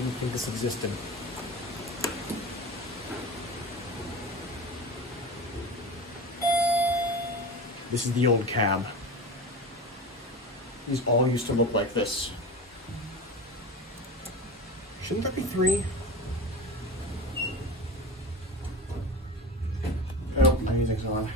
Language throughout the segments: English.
didn't think this existed. This is the old cab. These all used to look like this. Shouldn't that be 3? Oh, my music's on.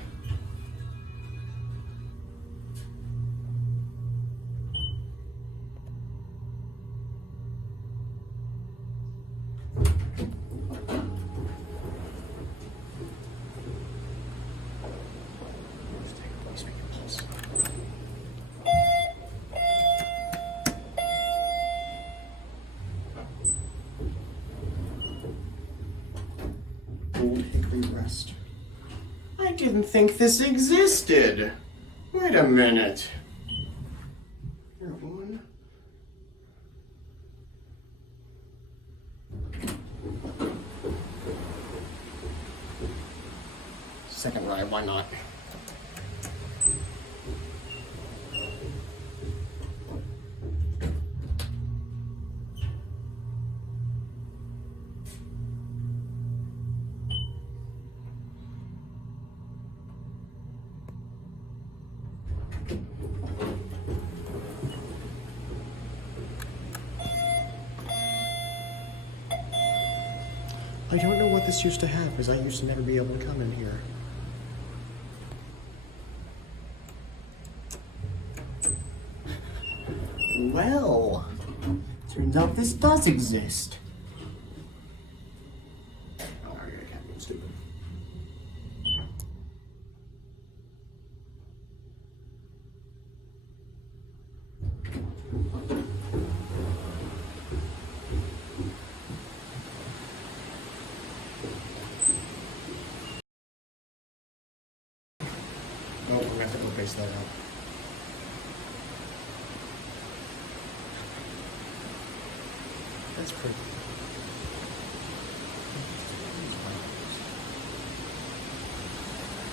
Old hickory rest. I didn't think this existed. Wait a minute. Here, one. Second ride, why not? I don't know what this used to have, because I used to never be able to come in here. Well, turns out this does exist. Oh, I can't be stupid. Oh, we're gonna have to replace that out. That's pretty.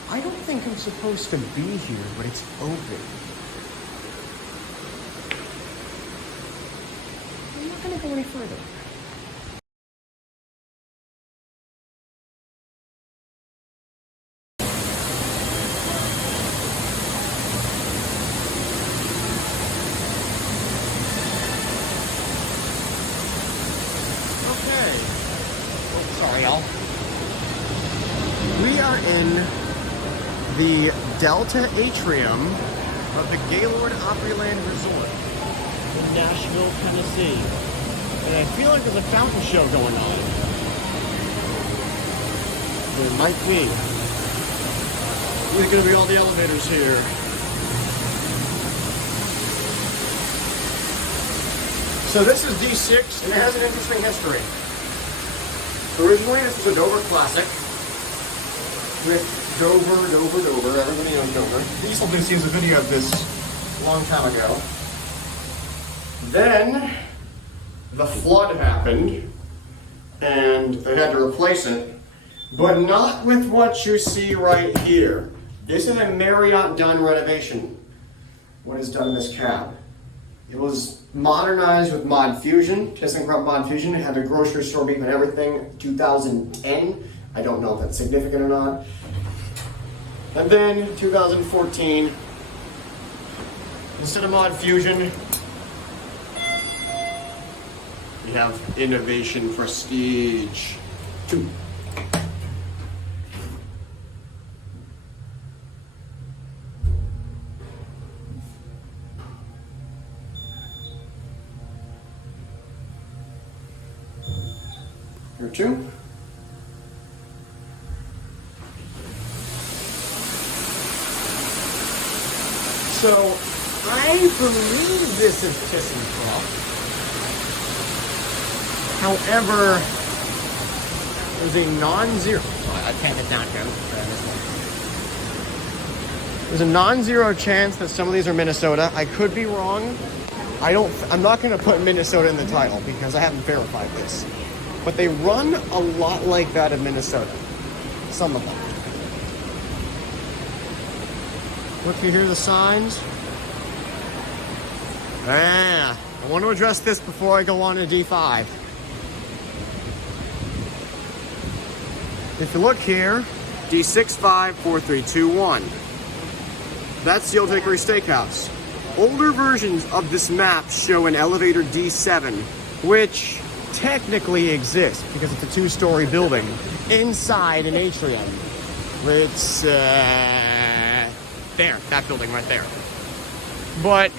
I don't think I'm supposed to be here, but it's open. I'm not gonna go any further. Sorry, y'all. We are in the Delta Atrium of the Gaylord Opryland Resort in Nashville, Tennessee. And I feel like there's a fountain show going on. There might be. There's gonna be all the elevators here. So this is D6, and it has an interesting history. Originally, this was a Dover Classic with Dover, everybody knows Dover. Diesel did see a video of this a long time ago. Then, the flood happened, and they had to replace it, but not with what you see right here. This is a Marriott done renovation. What is done in this cab? It was modernized with ModFusion, ThyssenKrupp ModFusion. It had a grocery store beep and everything, 2010. I don't know if that's significant or not. And then 2014, instead of ModFusion, we have Innovation Prestige 2. Here too. So, I believe this is ThyssenKrupp. However, there's a non-zero. I can't get down here. There's a non-zero chance that some of these are Minnesota. I could be wrong. I'm not going to put Minnesota in the title because I haven't verified this. But they run a lot like that in Minnesota. Some of them. Look, you hear the signs? I want to address this before I go on to D5. If you look here, D654321. That's the Old Hickory Steakhouse. Older versions of this map show an elevator D7, which technically exists because it's a 2-story building inside an atrium. It's there, that building right there. But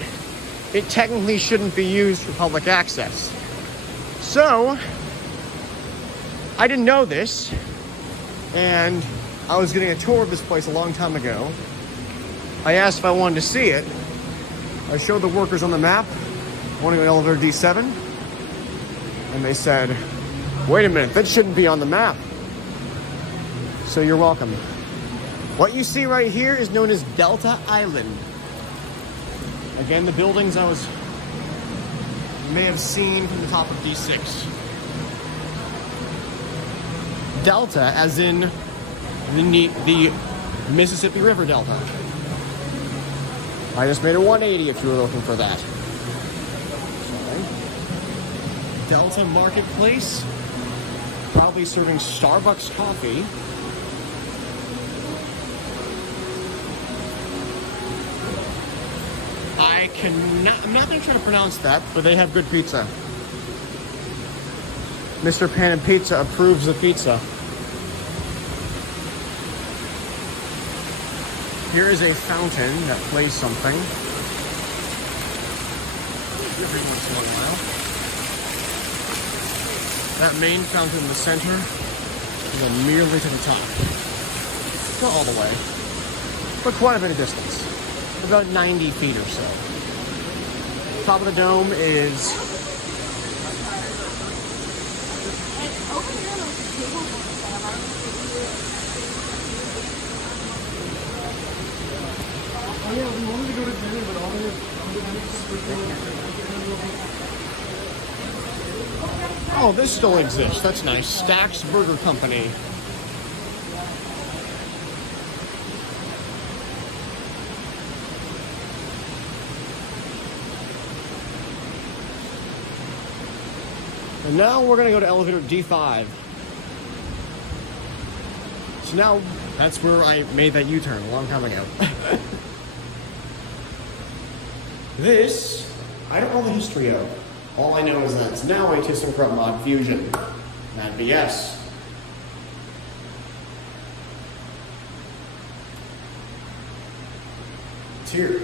it technically shouldn't be used for public access. So, I didn't know this, and I was getting a tour of this place a long time ago. I asked if I wanted to see it. I showed the workers on the map, I want to go to elevator D7, and they said, wait a minute, that shouldn't be on the map. So you're welcome. What you see right here is known as Delta Island. Again, the buildings you may have seen from the top of D6. Delta, as in the Mississippi River Delta. I just made a 180 if you were looking for that. Sorry. Delta Marketplace, probably serving Starbucks coffee. I'm not going to try to pronounce that, but they have good pizza. Mr. Pan and Pizza approves the pizza. Here is a fountain that plays something. Every once in a while. That main fountain in the center, and then nearly to the top. Not all the way, but quite a bit of distance. About 90 feet or so. Top of the dome is oh, this still exists. That's nice. Stack's Burger Company. And now we're going to go to elevator D5. So now, that's where I made that U-turn a long time ago. This, I don't know the history of. All I know is that it's now a ThyssenKrupp ModFusion. Not BS. It's here.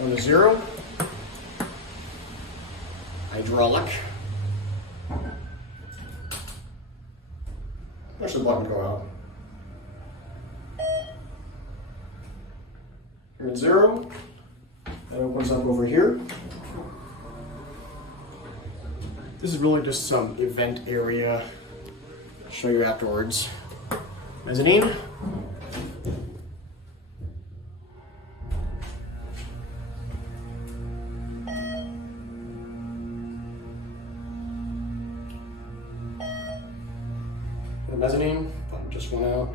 On the 0, hydraulic. Where should the button go out? You're at 0. That opens up over here. This is really just some event area. I'll show you afterwards. Mezzanine. The mezzanine, button just went out.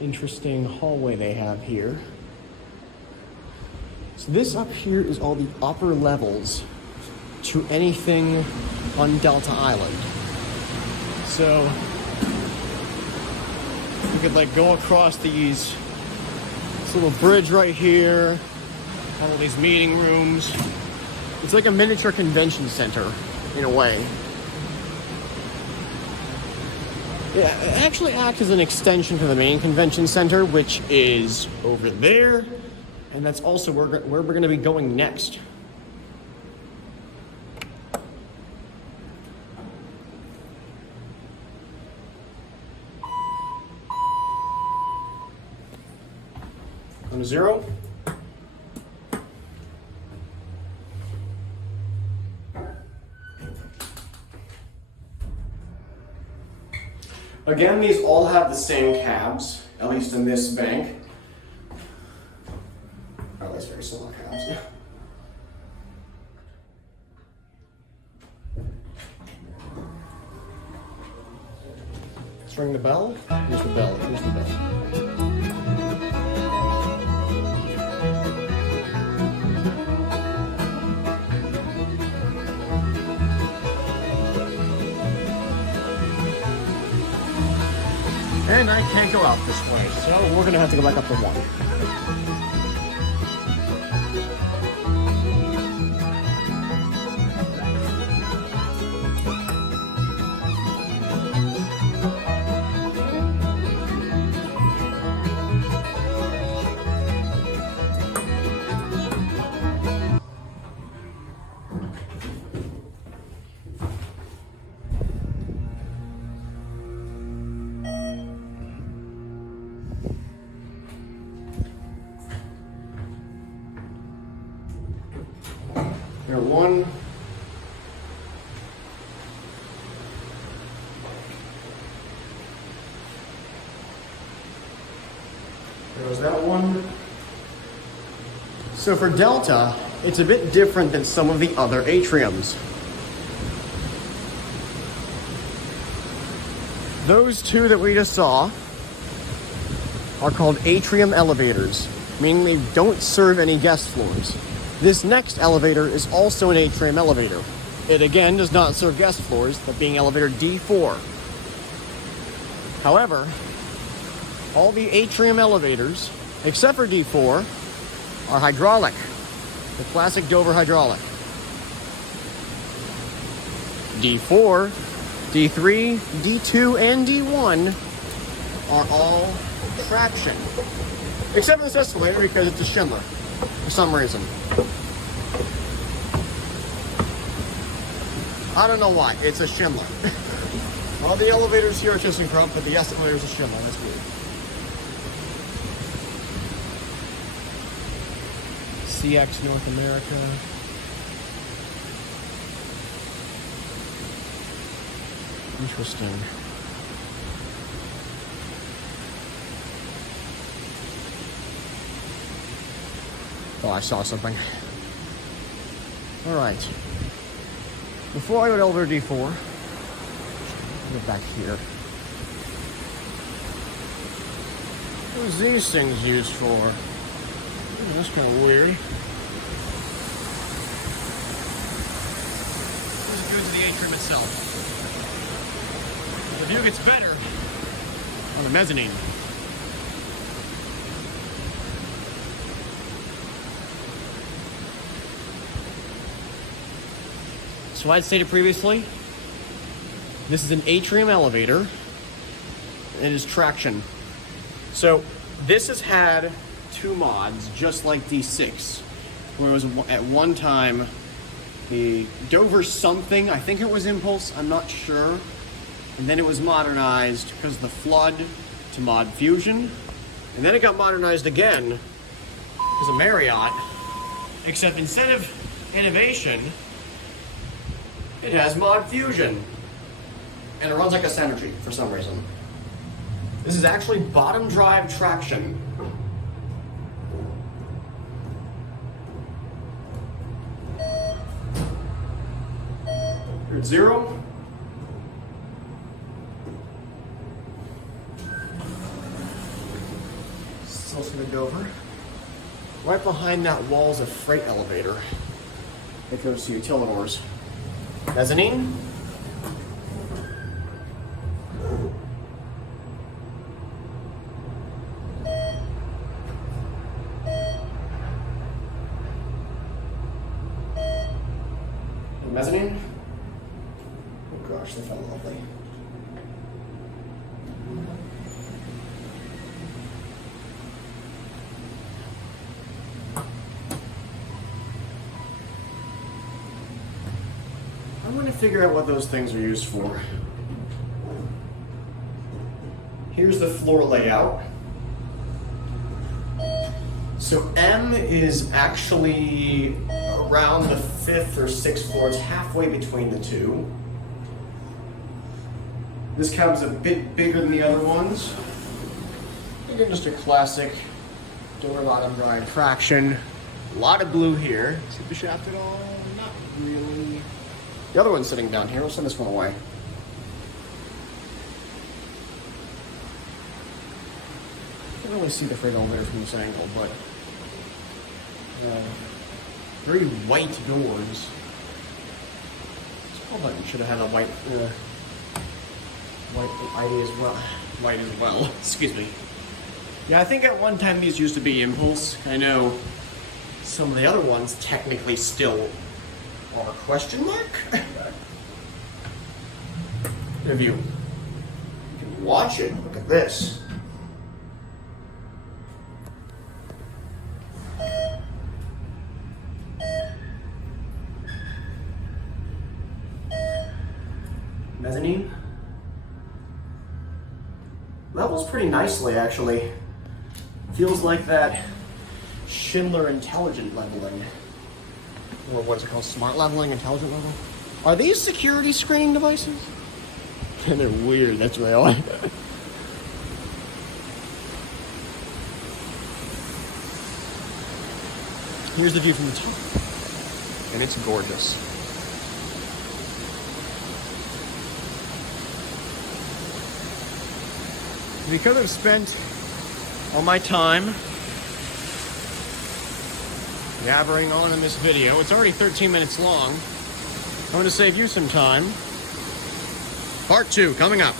Interesting hallway they have here. So this up here is all the upper levels to anything on Delta Island. So you could like go across this little bridge right here. All these meeting rooms. It's like a miniature convention center, in a way. Yeah, it actually acts as an extension to the main convention center, which is over there, and that's also where we're going to be going next. On a 0. Again, these all have the same cabs, at least in this bank. Oh, that's very similar cabs. Let's ring the bell. Here's the bell. Here's the bell. And I can't go out this way, so we're gonna have to go back up to 1. Here, 1. There was that 1. So for Delta, it's a bit different than some of the other atriums. Those 2 that we just saw are called atrium elevators, meaning they don't serve any guest floors. This next elevator is also an atrium elevator. It again does not serve guest floors, that being elevator D4. However, all the atrium elevators, except for D4, are hydraulic. The classic Dover hydraulic. D4, D3, D2, and D1 are all traction. Except for this escalator because it's a Schindler for some reason. I don't know why, it's a Schindler. All the elevators here are ThyssenKrupp, but the escalator is a Schindler, that's weird. CX North America. Interesting. Oh, I saw something. All right. Before I go to elevator D4, get back here. What was these things used for? Oh, that's kind of weird. Let's go to the atrium itself. The view gets better on the mezzanine. So I had stated previously, this is an atrium elevator, and it is traction. So this has had 2 mods, just like D6, where it was at one time the Dover something, I think it was Impulse, I'm not sure, and then it was modernized because of the flood to ModFusion, and then it got modernized again because of Marriott, except instead of innovation, it has ModFusion, and it runs like a Synergy for some reason. This is actually bottom drive traction. You're at 0. Still some Dover. Right behind that wall is a freight elevator that goes to utilidors. Mezzanine. Mezzanine. Oh gosh, they felt lovely. I'm going to figure out what those things are used for. Here's the floor layout. So M is actually around the 5th or 6th floor. It's halfway between the 2. This cab's a bit bigger than the other ones. Again, just a classic door bottom drive traction. A lot of blue here. See the shaft at all? Not really. The other one's sitting down here. We'll send this one away. can't really see the freight elevator from this angle, but very white doors. This call button should have had a white ID as well. White as well. Excuse me. Yeah, I think at one time these used to be impulse. I know some of the other ones technically still are question mark. If you can watch it, look at this. Mezzanine. Levels pretty nicely, actually. Feels like that Schindler intelligent leveling. Or what's it called? Smart leveling, intelligent leveling? Are these security screening devices? They're weird, that's what I like. Here's the view from the top. And it's gorgeous. Because I've spent all my time yabbering on in this video, it's already 13 minutes long. I'm going to save you some time. Part 2 coming up.